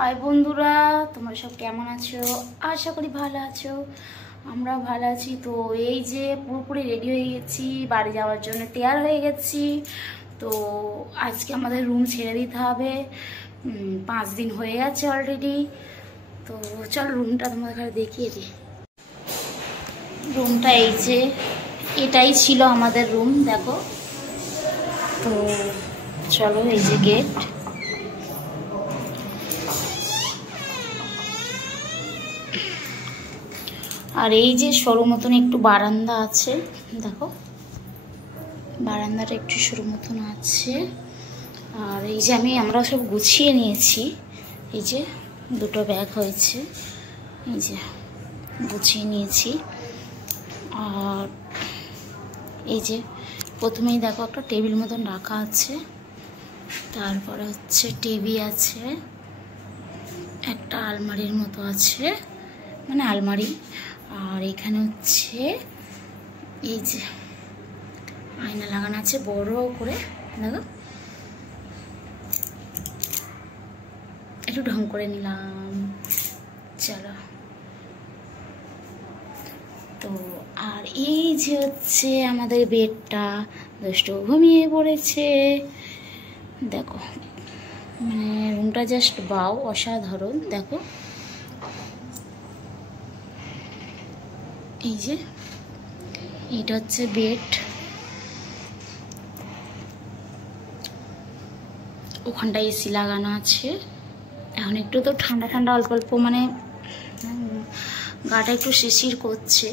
High বন্ধুরা, তোমরা সব কেমন আছো? আশা করি ভালো আছো। আমরা ভালো আছি। তো এই যে পুরোপুরি রেডি হয়ে গেছি, বাড়ি যাওয়ার জন্য তৈয়ার হয়ে গেছি। তো আজকে আমাদের রুম ছেড়ে দিতে হবে। 5 দিন হয়ে গেছে অলরেডি। তো চল রুমটা তোমাদের দেখিয়ে দিই। রুমটা এই যে, এটাই ছিল আমাদের রুম, দেখো। তো চলো, এই যে গেট। আর এই যে সরু মতন একটু বারান্দা আছে, দেখো বারান্দাটা একটু সরু মতন আছে। আর এই যে আমরা সব গুছিয়ে নিয়েছি। এই যে দুটো ব্যাগ হয়েছে, এই যে গুছিয়ে নিয়েছি। আর এই যে প্রথমেই দেখো একটা টেবিল মতন রাখা আছে, তারপরে হচ্ছে টিভি আছে, একটা আলমারির মতো আছে, মানে আলমারি। আর এখানে হচ্ছে এই যে আয়না লাগানো আছে বড় করে, দেখো। একটু ঢং করে নিলাম, চলো। তো আর এই যে হচ্ছে আমাদের বেডটা, দুষ্টু ঘুমিয়ে পড়েছে, দেখো। মানে রুমটা জাস্ট বাও, অসাধারণ, দেখো। এই যে এটা হচ্ছে বেড, ওখানটায় এসি লাগানো আছে। এখন একটু তো ঠান্ডা ঠান্ডা অল্প অল্প, মানে গাটা একটু শিরশির করছে,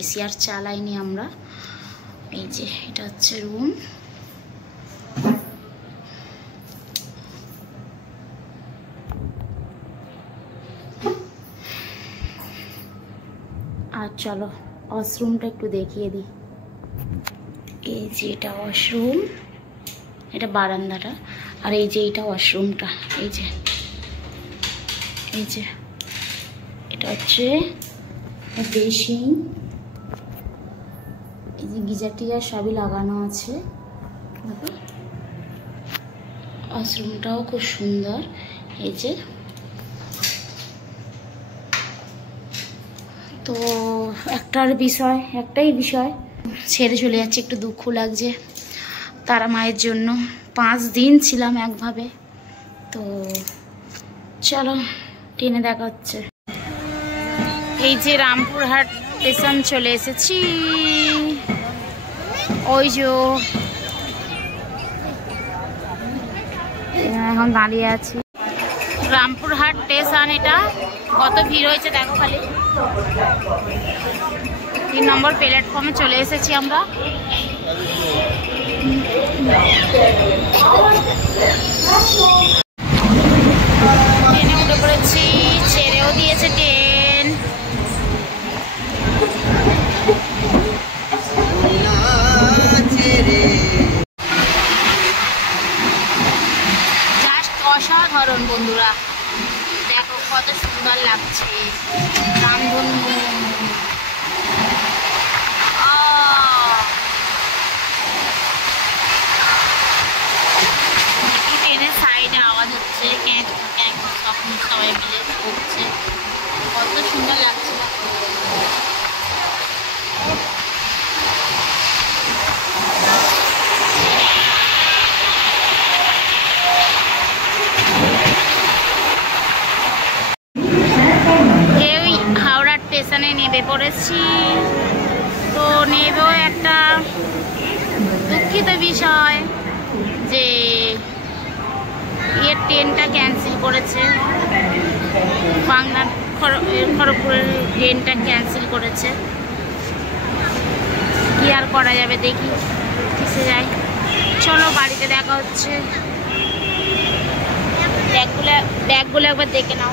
এসি আর চালাইনি আমরা। এই যে এটা হচ্ছে রুম। আর চলো ওয়াশরুমটা একটু দেখিয়ে দিই। এই যে এটা ওয়াশরুম, এটা বারান্দাটা। আর এই যে এটা ওয়াশরুমটা, এই যে এটা হচ্ছে বেসিন। এই যে গিজার টিজার সবই লাগানো আছে, দেখো। ওয়াশরুমটাও খুব সুন্দর। এই যে, তো একটাই বিষয় ছেড়ে চলে যাচ্ছে, একটু দুঃখ লাগছে তারা মায়ের জন্য। 5 দিন ছিলাম একভাবে। তো চলো ট্রেনে দেখা হচ্ছে। এই যে রামপুরহাট স্টেশন চলে এসেছি, ওই যে এখন দাঁড়িয়ে আছি। রামপুরহাট স্টেশন, এটা কত ভিড় হয়েছে দেখো খালি। 3 নম্বর প্ল্যাটফর্মে চলে এসেছি আমরা। ট্রেনে উঠে পড়েছি, ছেড়েও দিয়েছে ট্রেন। জাস্ট অসাধারণ বন্ধুরা, দেখো কত সুন্দর লাগছে। রামধনু, ট্রেনের সাইডে আওয়াজ হচ্ছে, সবাই মিলে করছে, কত সুন্দর লাগছে। এই হাওড়া স্টেশনে নেমে পড়েছি। তো নেবেও একটা দুঃখিত বিষয় যে ট্রেনটা ক্যান্সেল করেছে, বাংলার খড়গপুরের ট্রেনটা ক্যান্সেল করেছে। কি আর করা যাবে, দেখি কিসে যায়। চলো বাড়িতে দেখা হচ্ছে। ব্যাগগুলো একবার দেখে নাও।